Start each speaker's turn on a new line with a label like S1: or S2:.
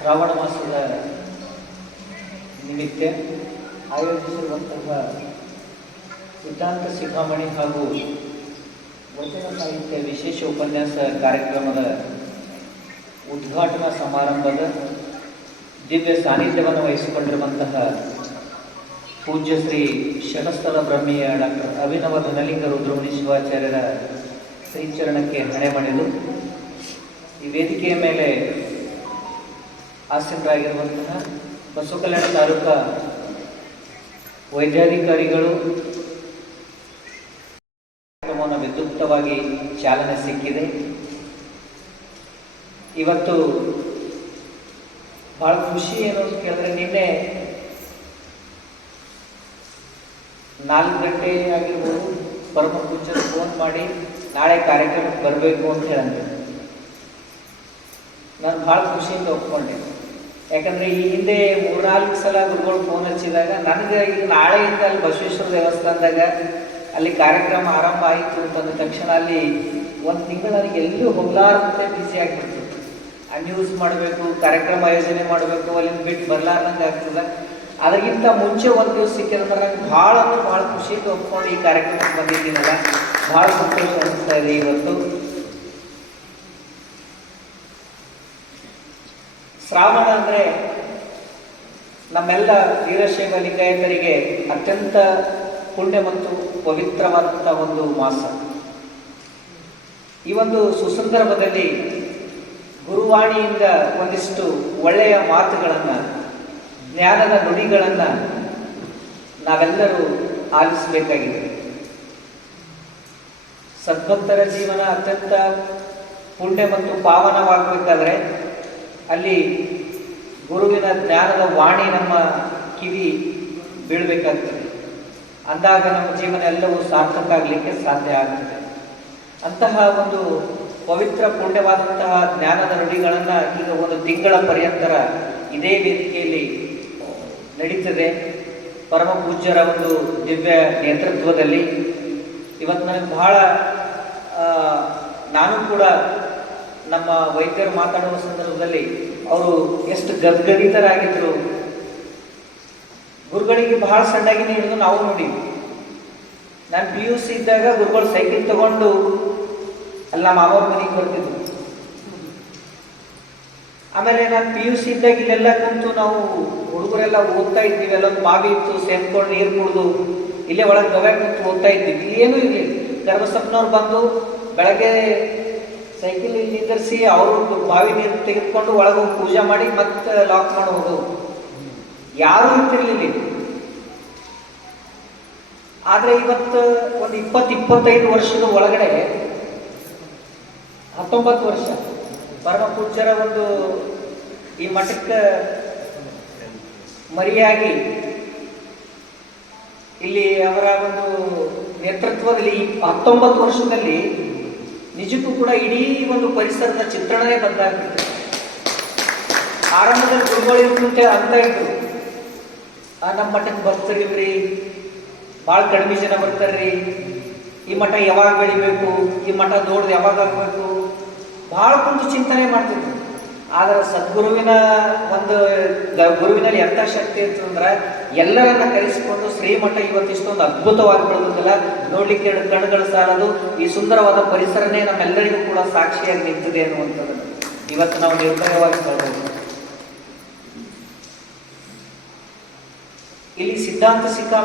S1: ಶ್ರಾವಣ ಮಾಸದ ನಿಮಿತ್ತ ಆಯೋಜಿಸಿರುವಂತಹ ಸಿದ್ಧಾಂತ ಶಿಖಾಮಣಿ ಹಾಗೂ ವಚನ ಸಾಹಿತ್ಯ ವಿಶೇಷ ಉಪನ್ಯಾಸ ಕಾರ್ಯಕ್ರಮದ ಉದ್ಘಾಟನಾ ಸಮಾರಂಭದ ದಿವ್ಯ ಸಾನ್ನಿಧ್ಯವನ್ನು ವಹಿಸಿಕೊಂಡಿರುವಂತಹ ಪೂಜ್ಯ ಶ್ರೀ ಶನಸ್ಥಲ ಬ್ರಹ್ಮಿಯ ಡಾಕ್ಟರ್ ಅಭಿನವ ಧನಲಿಂಗ ರುದ್ರಮುನಿ ಶಿವಾಚಾರ್ಯರ ಶ್ರೀಚರಣಕ್ಕೆ ಹಣೆ ಮಣಿದು ಈ ವೇದಿಕೆಯ ಮೇಲೆ ಆಸೀನರಾಗಿರುವಂತಹ ಬಸವಕಲ್ಯಾಣ ತಾಲೂಕಾ ವೈದ್ಯಾಧಿಕಾರಿಗಳು ಕಾರ್ಯಕ್ರಮವನ್ನು ವಿದ್ಯುಕ್ತವಾಗಿ ಚಾಲನೆ ಸಿಕ್ಕಿದೆ. ಇವತ್ತು ಬಹಳ ಖುಷಿ ಏನು ಅಂತ ಕೇಳಿದ್ರೆ ನಿನ್ನೆ ನಾಲ್ಕು ಗಂಟೆ ಆಗಿರ್ಬೋದು ಪರಮ ಫೋನ್ ಮಾಡಿ ನಾಳೆ ಕಾರ್ಯಕ್ರಮಕ್ಕೆ ಬರಬೇಕು ಅಂತ ಹೇಳಂತೆ. ನಾನು ಭಾಳ ಖುಷಿಯಿಂದ ಒಪ್ಕೊಂಡೆ. ಯಾಕಂದರೆ ಈ ಹಿಂದೆ ಮೂರ್ನಾಲ್ಕು ಸಲ ಗುರುಗಳು ಫೋನ್ ಹಚ್ಚಿದಾಗ, ನನಗೆ ಈಗ ನಾಳೆಯಿಂದ ಅಲ್ಲಿ ಬಸವೇಶ್ವರ ದೇವಸ್ಥಾನದಾಗ ಅಲ್ಲಿ ಕಾರ್ಯಕ್ರಮ ಆರಂಭ ಆಯಿತು ಅಂತಂದ ತಕ್ಷಣ ಅಲ್ಲಿ ಒಂದು ತಿಂಗಳು ನನಗೆ ಎಲ್ಲೂ ಹೋಗ್ಲಾರಂತೆ ಬ್ಯುಸಿ ಆಗಿಬಿಡ್ತು. ಆ ನ್ಯೂಸ್ ಮಾಡಬೇಕು, ಕಾರ್ಯಕ್ರಮ ಆಯೋಜನೆ ಮಾಡಬೇಕು, ಅಲ್ಲಿಂದ ಬಿಟ್ಟು ಬರ್ಲಾರ್ದಂಗೆ ಆಗ್ತದೆ. ಅದಕ್ಕಿಂತ ಮುಂಚೆ ಒಂದು ದಿವಸ ಸಿಕ್ಕಿದ್ರೆ ನಂಗೆ ಭಾಳ ಭಾಳ ಖುಷಿಯಿಂದ ಒಪ್ಕೊಂಡು ಈ ಕಾರ್ಯಕ್ರಮಕ್ಕೆ ಬಂದಿದ್ದೀನಲ್ಲ. ಭಾಳ ಸಂತೋಷ ಅನಿಸ್ತಾ ಇದೆ ಇವತ್ತು. ಶ್ರಾವಣ ಅಂದರೆ ನಮ್ಮೆಲ್ಲ ವೀರಶೈವ ಲಿಂಗಾಯತರಿಗೆ ಅತ್ಯಂತ ಪುಣ್ಯ ಮತ್ತು ಪವಿತ್ರವಾದಂಥ ಒಂದು ಮಾಸ. ಈ ಒಂದು ಸುಸಂದರ್ಭದಲ್ಲಿ ಗುರುವಾಣಿಯಿಂದ ಒಂದಿಷ್ಟು ಒಳ್ಳೆಯ ಮಾತುಗಳನ್ನು, ಜ್ಞಾನದ ನುಡಿಗಳನ್ನು ನಾವೆಲ್ಲರೂ ಆಲಿಸಬೇಕಾಗಿದೆ. ಸದ್ಭಕ್ತರ ಜೀವನ ಅತ್ಯಂತ ಪುಣ್ಯ ಮತ್ತು ಪಾವನವಾಗಬೇಕಾದ್ರೆ ಅಲ್ಲಿ ಗುರುವಿನ ಜ್ಞಾನದ ವಾಣಿ ನಮ್ಮ ಕಿವಿ ಬೀಳಬೇಕಾಗ್ತದೆ. ಅಂದಾಗ ನಮ್ಮ ಜೀವನ ಎಲ್ಲವೂ ಸಾರ್ಥಕ ಆಗಲಿಕ್ಕೆ ಸಾಧ್ಯ ಆಗ್ತದೆ. ಅಂತಹ ಒಂದು ಪವಿತ್ರ ಪುಣ್ಯವಾದಂತಹ ಜ್ಞಾನದ ನುಡಿಗಳನ್ನು ಈಗ ಒಂದು ತಿಂಗಳ ಪರ್ಯಂತರ ಇದೇ ವೇದಿಕೆಯಲ್ಲಿ ನಡೀತದೆ. ಪರಮ ಪೂಜ್ಯರ ಒಂದು ದಿವ್ಯ ನೇತೃತ್ವದಲ್ಲಿ. ಇವತ್ತು ನನಗೆ ಬಹಳ ನಾನು ಕೂಡ ನಮ್ಮ ವೈದ್ಯರು ಮಾತಾಡುವ ಸಂದರ್ಭದಲ್ಲಿ ಅವರು ಎಷ್ಟು ಗದ್ಗದಿತರಾಗಿದ್ರು. ಗುರುಗಳಿಗೆ ಬಹಳ ಸಣ್ಣಾಗಿ ನೀಡಿದ್ರು ನಾವು ನೋಡಿವಿ ನಾನು ಪಿ ಯು ಸಿ ಇದ್ದಾಗ ಗುರುಗಳು ಸೈಕಲ್ ತಗೊಂಡು ಅಲ್ಲಿ ನಮ್ಮ ಮಾವ ಮನೆಗೆ ಬರ್ತಿದ್ರು. ಆಮೇಲೆ ನಾನು ಪಿ ಯು ಸಿ ಇದ್ದಾಗ ಇಲ್ಲೆಲ್ಲ ಕುಂತು ನಾವು ಹುಡುಗರೆಲ್ಲ ಓದ್ತಾ ಇದ್ವಿ, ಅಲ್ಲೊಂದು ಬಾವಿ ಇತ್ತು ಸೇರ್ಕೊಂಡು ನೀರು ಕುಡಿದು ಇಲ್ಲೇ ಒಳಗೆ ಗವ್ಯಾಗ ಕುಂತು ಓದ್ತಾ ಇದ್ದೀವಿ ಇಲ್ಲಿ ಏನೂ ಇರಲಿಲ್ಲ. ಗರ್ಭಸಪ್ಪನವ್ರು ಬಂದು ಬೆಳಗ್ಗೆ ಸೈಕಲ್ ಇಲ್ಲಿ ನಿಂದರಿಸಿ ಅವರು ಬಾವಿ ನೀರು ತೆಗೆದುಕೊಂಡು ಒಳಗೆ ಪೂಜೆ ಮಾಡಿ ಮತ್ತೆ ಲಾಕ್ ಮಾಡಿ ಹೋಗೋದು ಯಾರೂ ಇರ್ತಿರ್ಲಿಲ್ಲ. ಆದ್ರೆ ಇವತ್ತು ಒಂದು ಇಪ್ಪತ್ತು ಇಪ್ಪತ್ತೈದು ವರ್ಷದ ಒಳಗಡೆ ಹತ್ತೊಂಬತ್ತು ವರ್ಷ ಪರಮ ಪೂಜ್ಯರ ಒಂದು ಈ ಮಠಕ್ಕೆ ಮರಿಯಾಗಿ ಇಲ್ಲಿ ಅವರ ಒಂದು ನೇತೃತ್ವದಲ್ಲಿ ಹತ್ತೊಂಬತ್ತು ವರ್ಷದಲ್ಲಿ ನಿಜಕ್ಕೂ ಕೂಡ ಇಡೀ ಒಂದು ಪರಿಸರದ ಚಿತ್ರಣವೇ ಬದಲಾಗ್ಬಿಟ್ಟಿದೆ. ಆರಂಭದಲ್ಲಿ ಗುರುಗಳು ಇರ್ಕುಂತೆ ಅಂತ ಇದ್ರು. ಆ, ನಮ್ಮ ಮಠಕ್ಕೆ ಬರ್ತಾರಿಲ್ರಿ ಭಾಳ ಕಡಿಮೆ ಜನ ಬರ್ತಾರ್ರಿ. ಈ ಮಠ ಯಾವಾಗ ಬೆಳಿಬೇಕು? ಈ ಮಠ ದೊಡ್ಡದು ಯಾವಾಗ ಆಗ್ಬೇಕು? ಭಾಳ ಕುಂತು ಚಿಂತನೆ ಮಾಡ್ತಿದ್ರು. ಆದ್ರೆ ಸದ್ಗುರುವಿನ ಒಂದು ಗುರುವಿನಲ್ಲಿ ಎಂಥ ಶಕ್ತಿ ಇತ್ತು ಅಂದ್ರೆ ಎಲ್ಲರನ್ನ ಕರೆಸಿಕೊಂಡು ಶ್ರೀಮಠ ಇವತ್ತಿಷ್ಟೊಂದು ಅದ್ಭುತವಾಗಿ ಬೆಳೆದಿಲ್ಲ ನೋಡ್ಲಿಕ್ಕೆ ಎರಡು ಕಣ್ಣುಗಳು ಸಾಲದು. ಈ ಸುಂದರವಾದ ಪರಿಸರನೇ ನಮ್ಮೆಲ್ಲರಿಗೂ ಕೂಡ ಸಾಕ್ಷಿಯಾಗಿ ನಿಂತಿದೆ ಅನ್ನುವಂಥದ್ದು ಇವತ್ತು ನಾವು ನಿರ್ಭಯವಾಗಿ ಹೇಳ್ಬೋದು ಇಲ್ಲಿ ಸಿದ್ಧಾಂತ ಸಿಕ್ಕಾ